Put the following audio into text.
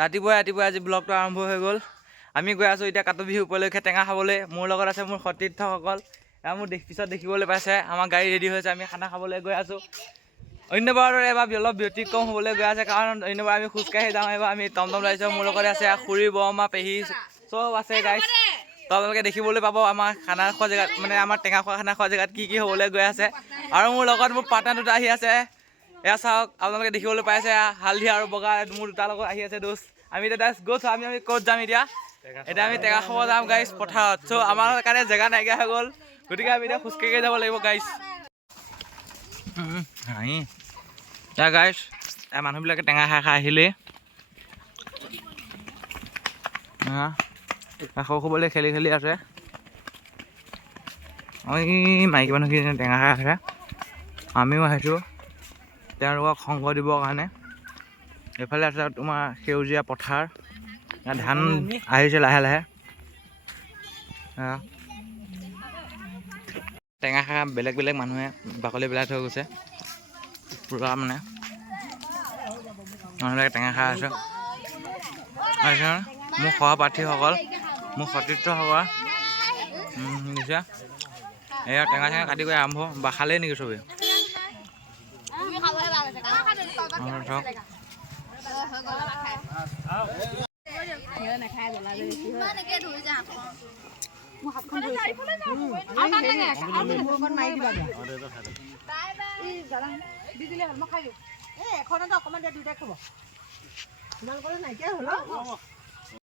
ৰাতিপুৱাই আজি ব্লগটো আৰম্ভ হৈ গ'ল। আমি গৈ আছোঁ এতিয়া কাতি বিহু উপলক্ষে টেঙা খাবলৈ। মোৰ লগত আছে মোৰ সতীৰ্থসকল। এয়া মোৰ পিছত দেখিবলৈ পাইছে আমাৰ গাড়ী ৰেডি হৈছে, আমি খানা খাবলৈ গৈ আছোঁ। অন্যবাৰৰ এবাৰ অলপ ব্যতিক্ৰম হ'বলৈ গৈ আছে, কাৰণ অন্যবাৰ আমি খোজকাঢ়ি যাওঁ, এবাৰ আমি টমটম লাগিছোঁ। মোৰ লগত আছে খুৰী, বৰমা, পেহী চব আছে গাইছ। আপোনালোকে দেখিবলৈ পাব আমাৰ খানা খোৱা জেগাত, মানে আমাৰ টেঙা খোৱা খানা খোৱা জেগাত কি হ'বলৈ গৈ আছে। আৰু মোৰ লগত মোৰ পাৰ্টনাৰ দুটা আহি আছে। এয়া চাওক, আপোনালোকে দেখিবলৈ পাইছে হালধীয়া আৰু বগা মোৰ দুটাৰ লগত আহি আছে দোষ। আমি এতিয়া গৈছোঁ, আমি ক'ত যাম এতিয়া আমি টেঙা খাব যাম গাইছ পথাৰত। চ' আমাৰ কাৰণে জেগা নাইকিয়া হৈ গ'ল, গতিকে আমি এতিয়া খোজকাঢ়ি যাব লাগিব গাইছ। এতিয়া গাইছ মানুহবিলাকে টেঙা খাই আহিলেই সৰু সৰুবলৈ খেলি আছে। মাইকী মানুহখিনি টেঙা খাই আছে, আমিও আহিছোঁ তেওঁলোকক সংগ দিবৰ কাৰণে। এইফালে আছে তোমাৰ সেউজীয়া পথাৰ, ধান আহিছে লাহে লাহে। টেঙা খাই বেলেগ বেলেগ মানুহে বাকলি পেলাই থৈ গৈছে, পুৰা মানে মানুহবিলাকে টেঙা খাই আছে। মোৰ সহপাঠীসকল, মোৰ সতীৰ্থসকল নিছে এয়া টেঙা কাটি কৰি আৰম্ভ বা খালেই নেকি চবেই?